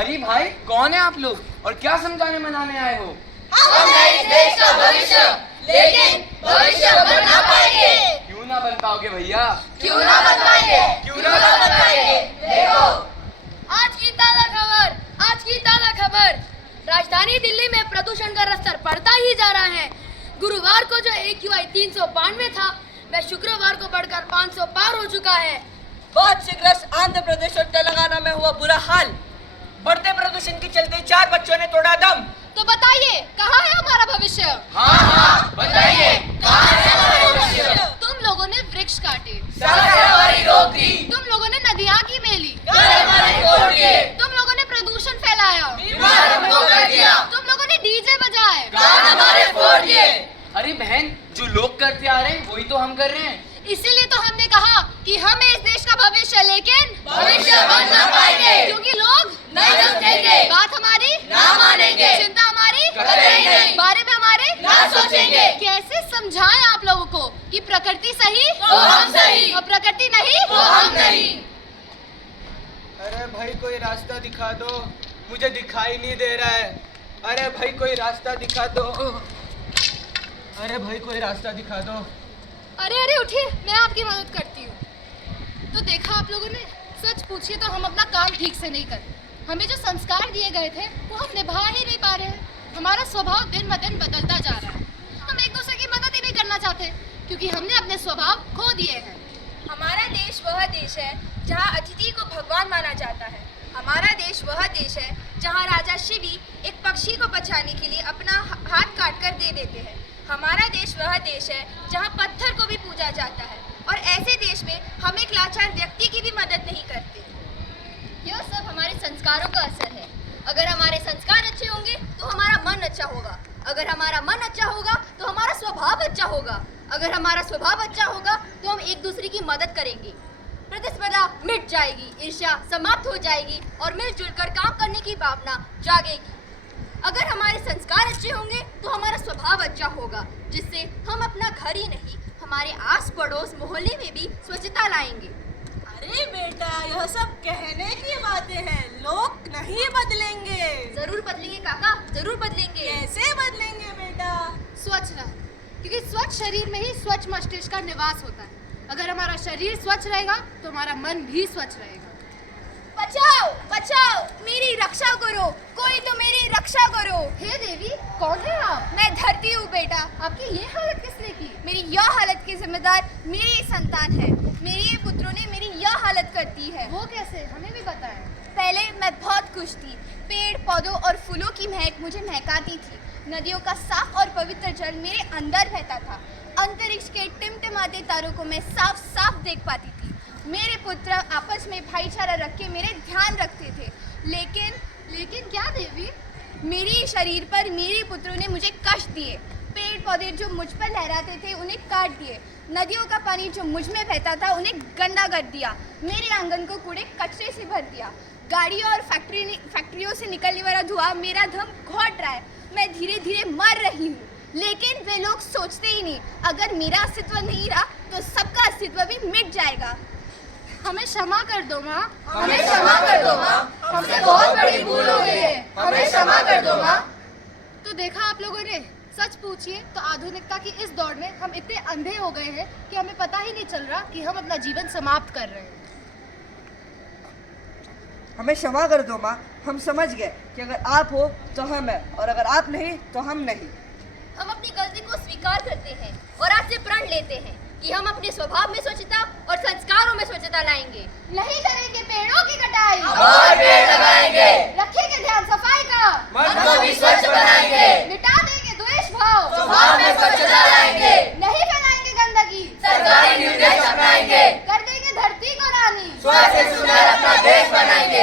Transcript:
अरे भाई, कौन है आप लोग और क्या समझाने मनाने आए हो? हम हैं इस देश का भविष्य, लेकिन भविष्य बन ना पाएंगे। क्यों ना बन पाओगे भैया? क्यों ना बन पाएंगे? क्यों ना बन पाएंगे? देखो, आज की ताज़ा खबर। राजधानी दिल्ली में प्रदूषण का स्तर बढ़ता ही जा रहा है। गुरुवार को जो AQI 392 था, वह शुक्रवार को बढ़कर 500 पार हो चुका है। बहुत शीघ्र आंध्र प्रदेश और तेलंगाना में हुआ बुरा हाल। बढ़ते प्रदूषण के चलते 4 बच्चों ने तोड़ा दम। तो बताइए, कहाँ है हमारा भविष्य? हाँ, बताइए, कहाँ है हमारा भविष्य? तुम लोगों ने वृक्ष काटे, सड़कें हमारी रोक दी, तुम लोगों ने नदियाँ की मेली, घर हमारे तोड़ दिए, तुम लोगों ने प्रदूषण फैलाया, बीमार हमको कर दिया, तुम लोगों ने डीजे बजाए, कान हमारे फोड़ दिए। अरे बहन, जो लोग करते आ रहे हैं वही तो हम कर रहे हैं। इसीलिए तो हमने कहा कि हम हैं इस देश का भविष्य, लेकिन भविष्य बन ना पाएंगे, क्योंकि लोग नहीं समझेंगे, बात हमारी ना मानेंगे, चिंता हमारी करेंगे, बारे में हमारे ना सोचेंगे। कैसे समझाएं आप लोगों को कि प्रकृति सही तो हम सही, और प्रकृति नहीं तो हम नहीं। अरे भाई कोई रास्ता दिखा दो, मुझे दिखाई नहीं दे रहा है। अरे भाई कोई रास्ता दिखा दो, अरे भाई कोई रास्ता दिखा दो। अरे उठिए, मैं आपकी मदद करती हूँ। तो देखा आप लोगों ने, सच पूछिए तो हम अपना काम ठीक से नहीं करते। हमें जो संस्कार दिए गए थे वो हम निभा ही नहीं पा रहे हैं। हमारा स्वभाव दिन ब दिन बदलता जा रहा है। हम एक दूसरे की मदद ही नहीं करना चाहते, क्योंकि हमने अपने स्वभाव खो दिए हैं। हमारा देश वह देश है जहाँ अतिथि को भगवान माना जाता है। हमारा देश वह देश है जहाँ राजा शिवी एक पक्षी को बचाने के लिए अपना हाथ काट कर दे देते हैं। हमारा देश वह देश है जहाँ पत्थर को भी पूजा जाता है, और ऐसे देश में हम एक लाचार व्यक्ति की भी मदद नहीं करते। यह सब हमारे संस्कारों का असर है। अगर हमारे संस्कार अच्छे होंगे तो हमारा मन अच्छा होगा, अगर हमारा मन अच्छा होगा तो हमारा स्वभाव अच्छा होगा, अगर हमारा स्वभाव अच्छा होगा तो हम एक दूसरे की मदद करेंगे, प्रतिस्पर्धा मिट जाएगी, ईर्ष्या समाप्त हो जाएगी और मिलजुल कर काम करने की भावना जागेगी। अगर हमारे संस्कार अच्छे होंगे तो हमारा स्वभाव अच्छा होगा, जिससे हम अपना घर ही नहीं, हमारे आस पड़ोस मोहल्ले में भी स्वच्छता लाएंगे। अरे बेटा, यह सब कहने की बातें हैं, लोग नहीं बदलेंगे। जरूर बदलेंगे काका, जरूर बदलेंगे। कैसे बदलेंगे बेटा? स्वच्छ रह, क्योंकि स्वच्छ शरीर में ही स्वच्छ मस्तिष्क का निवास होता है। अगर हमारा शरीर स्वच्छ रहेगा तो हमारा मन भी स्वच्छ रहेगा। बचाओ बचाओ, मेरी रक्षा करो, कोई तो मेरी रक्षा करो। हे देवी, कौन है आप? मैं धरती हूँ बेटा। आपकी ये हालत किसने की? मेरी यह हालत की जिम्मेदार मेरी संतान है। मेरे पुत्रों ने मेरी यह हालत कर दी है। वो कैसे, हमें भी बताएं। पहले मैं बहुत खुश थी। पेड़ पौधों और फूलों की महक मुझे महकाती थी। नदियों का साफ और पवित्र जल मेरे अंदर बहता था। अंतरिक्ष के टिमटिमाते तारों को मैं साफ साफ देख पाती थी। मेरे पुत्र आपस में भाईचारा रख के मेरे ध्यान रखते थे। लेकिन क्या देवी? मेरे शरीर पर मेरे पुत्रों ने मुझे कष्ट दिए। पेड़ पौधे जो मुझ पर लहराते थे उन्हें काट दिए। नदियों का पानी जो मुझ में बहता था उन्हें गंदा कर दिया। मेरे आंगन को कूड़े कचरे से भर दिया। गाड़ियों और फैक्ट्रियों से निकलने वाला धुआं मेरा दम घोट रहा है। मैं धीरे धीरे मर रही हूँ, लेकिन वे लोग सोचते ही नहीं। अगर मेरा अस्तित्व नहीं रहा तो सबका अस्तित्व भी मिट जाएगा। हमें क्षमा कर दो माँ। हमें क्षमा कर दो माँ, हमसे बहुत बड़ी भूल हो गई है, हमें क्षमा कर दो माँ। तो देखा आप लोगों ने, सच पूछिए तो आधुनिकता की इस दौड़ में हम इतने अंधे हो गए हैं कि हमें पता ही नहीं चल रहा कि हम अपना जीवन समाप्त कर रहे हैं। हमें क्षमा कर दो माँ, हम समझ गए कि अगर आप हो तो हम हैं, और अगर आप नहीं तो हम नहीं। हम अपनी गलती को स्वीकार करते हैं और आज से प्रण लेते हैं कि हम अपने स्वभाव में स्वच्छता और संस्कारों में स्वच्छता लाएंगे। नहीं करेंगे पेड़ों की कटाई, और पेड़ लगाएंगे, रखेंगे ध्यान सफाई का, मन को भी स्वच्छ बनाएंगे, मिटा देंगे द्वेष भाव, स्वभाव में स्वच्छता लाएंगे, नहीं फैलाएंगे गंदगी, सरकारी निर्देश अपनाएंगे, कर देंगे धरती को रानी, स्वच्छ सुंदर अपना देश बनाएंगे।